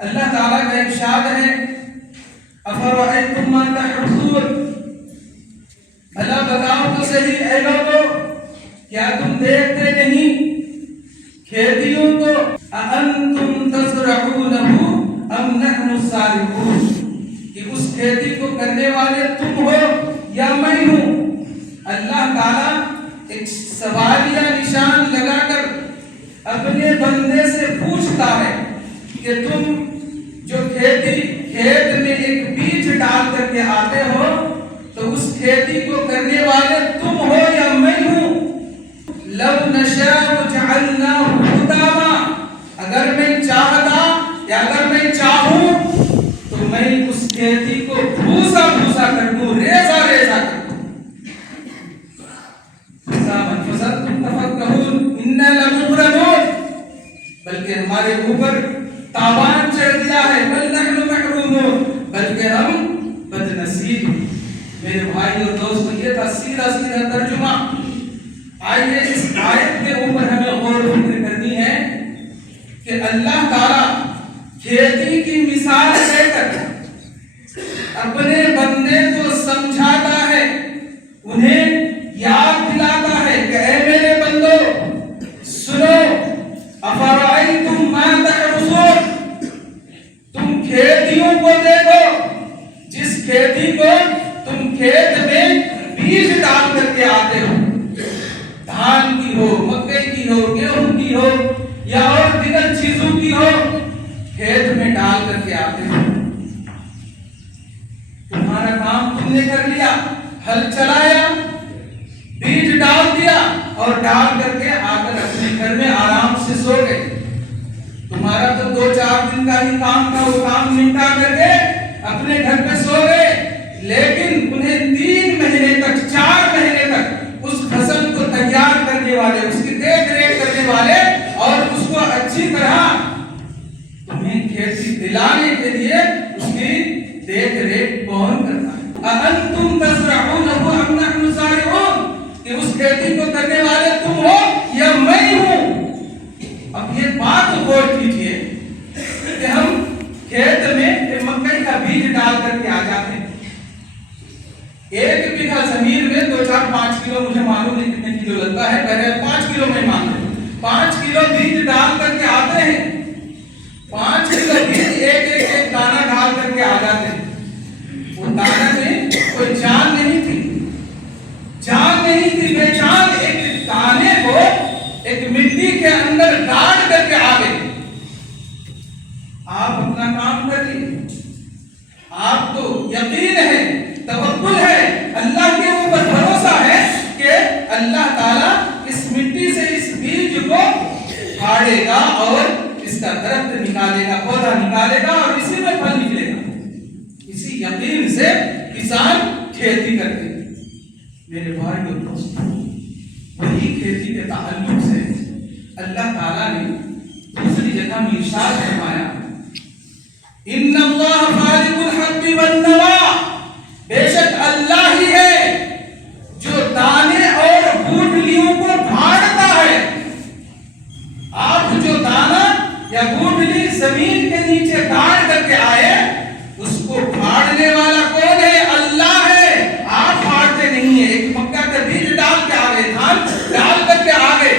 اللہ تعالیٰ کا ارشاد ہے افرأیتم ما تحرثون، بھلا بتاؤ تو صحیح اے لوگو، کیا تم دیکھتے نہیں کھیتیوں کو، اانتم تزرعونہ ام نحن الزارعون، کہ اس کھیتی کو کرنے والے تم ہو یا میں ہوں۔ اللہ تعالیٰ ایک سوالیہ نشان لگا کر اپنے بندے سے پوچھتا ہے کہ تم جو کھیت میں ایک بیج ڈال کر کے آتے ہو تو اس کھیتی کو کرنے والے تم ہو یا میں ہوں۔ لو نشاء جعلناہ حطاما، اگر میں چاہتا یا اگر میں چاہوں تو میں اس کھیتی کو بھوسا بھوسا کر دوں، ریزہ ریزہ کر دوں۔ بلکہ ہمارے اوپر تاوان چڑھ گیا ہے، بل نحن محرومون، بلکہ ہم بد نصیب۔ میرے بھائی اور دوستو، یہ تھا سیدھا سیدھا ترجمہ۔ آئیے اس آیت کے اوپر ہمیں غور و فکر کرنی ہے کہ اللہ تعالیٰ کھیتی کی مثال دے کر اپنے بندے کو سمجھاتا ہے، انہیں یاد دلاتا ہے کہ اے میرے بندو سنو، افرأیتم ما تحرثون، تم کھیتیوں کو دیکھو، جس کھیتی کو تم کھیت میں بیج ڈال کر کے آتے ہو، دھان کی ہو، مکئی کی ہو، گیہوں کی ہو یا اور دیگر چیزوں کی ہو، کھیت میں ڈال کر کے آتے ہو۔ تمہارا کام تم نے کر لیا، ہل چلایا، بیج ڈال دیا اور ڈال کر کے آ کر اپنے گھر میں آرام سے سو گئے۔ تمہارا تو 2-4 دن کا ہی کام تھا، وہ کام نمٹا کر کے اپنے گھر پہ سو گئے، لیکن انہیں 3 مہینے تک 4 مہینے تک اس فصل کو تیار کرنے والے، اس کی دیکھ ریکھ کرنے والے اور اس کو اچھی طرح تمہیں کھیتی دلانے کے لیے اس کی دیکھ ریکھ کون کرتا ہے؟ اَأَنْتُمْ تَزْرَعُونَهُ أَمْ نَحْنُ الزَّارِعُونَ، کہ اس کھیتی کو کرنے والے تم ہو یا میں ہوں۔ اب یہ بات غور کیجئے کہ ہم کھیت میں مکئی کا بیج ڈال کر کے آ جاتے ہیں، 1 بیگھہ زمین میں 2-4-5 کلو، مجھے معلوم نہیں کتنے کلو لگتا ہے، بہرحال 5 کلو میں مان لیں، 5 کلو بیج ڈال کر کے آتے ہیں، 5 کلو بیج ایک دانہ ڈال کر کے آ جاتے ہیں۔ وہ دانہ میں کوئی جان نہیں تھی، بے جان ایک دانے کو ایک مٹی کے اندر گاڑ کر کے آ گئے۔ آپ اپنا کام کر لیے، آپ کو یقین ہے، توکل ہے، اللہ کے اوپر بھروسہ ہے کہ اللہ تعالیٰ اس مٹی سے اس بیج کو کھاڑے گا اور اس کا درخت نکالے گا، پودا نکالے گا اور اسی میں پھل نکلے گا۔ اسی یقین سے کسان کھیتی کرتے ہیں۔ میرے بھائی اور دوستو، وہی کھیتی کے تعلق سے اللہ تعالیٰ نے دوسری جگہ میں ارشاد فرمایا، ان اللہ خالق الحب والنوا، بے شک اللہ ہی ہے جو دانے اور گوٹھلیوں کو پھاڑتا ہے۔ آپ جو دانا یا گوٹھلی زمین کے نیچے گاڑ کر کے آئے، اس کو پھاڑنے والا کون ہے؟ اللہ ہے، آپ پھاڑتے نہیں ہیں۔ ایک مکہ کا بیج ڈال کے آ گئے، دھان ڈال کر کے آ گئے،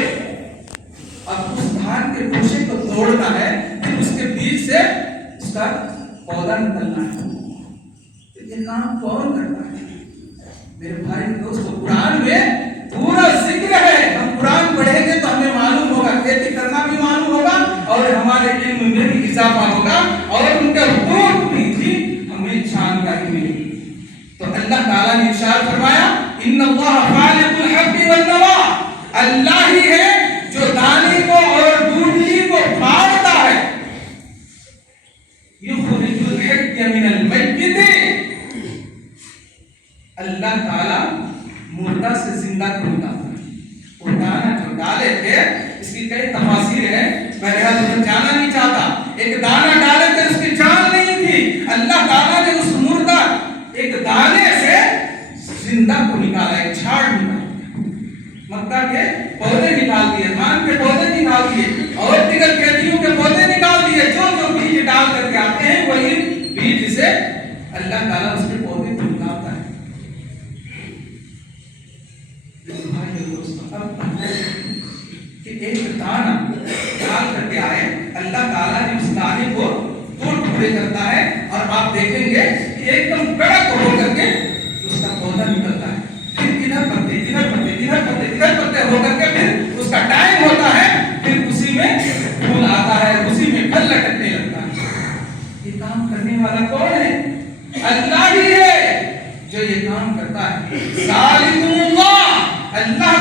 اب اس دھان کے گوشے کو توڑنا ہے، پھر اس کے بیج سے اس کا پودا نکلنا ہے۔ یہ کام کون کرتا ہے؟ میرے بھائی دوستو، قرآن میں پورا ذکر ہے۔ ہم قرآن پڑھیں گے تو ہمیں معلوم ہوگا، کھیتی کرنا بھی معلوم ہوگا اور ہمارے علم میں بھی اضافہ ہوگا اور ان کے حقوق بھی ہمیں جانکاری ملے گی۔ تو اللہ تعالیٰ نے ارشاد فرمایا، ان اللہ خالق الحب والنوا، اللہ ہی ہے جو دانے کو اور گوٹھلی کو پھاڑتا ہے۔ یخرج الحی من المیت، اللہ تعالیٰ مردہ سے زندہ کو نکالتا ہے۔ وہ دانا جو ڈالے تھے، اس کی کئی تفاسیر ہیں، بہرحال میں جانا نہیں چاہتا۔ ایک دانا ڈالے تھے، اس کی جان نہیں تھی، اللہ تعالیٰ نے اس مردہ ایک دانے سے زندہ کو نکالا، ایک جھاڑ نکالا، مکہ کے پودے نکال دیے، دھان کے پودے نکال دیے اور دیگر کھیتیوں کے پودے نکال دیے، جو جو بیج ڈال کر کے اللہ تعالیٰ اس کے پودے کو اگاتا ہے. کہ ایک دانہ ڈال کر کے آئے, اللہ تعالیٰ نے اس دانے کو دو ٹکڑے کرتا ہے اور آپ دیکھیں گے کہ ایک دم بڑا ہو کر کے اس کا پودا نکلتا ہے. پھر ادھر پتے ادھر پتے ادھر پتے ادھر پتے ہو کر کے پھر اس کا ٹائم ہوتا ہے, پھر اسی میں پھول آتا ہے, اسی میں پھل لٹکنے لگتا ہے. یہ کام کرنے والا کون ہے؟ اللہ ہی ہے جو یہ کام کرتا ہے. ذالکم اللہ, اللہ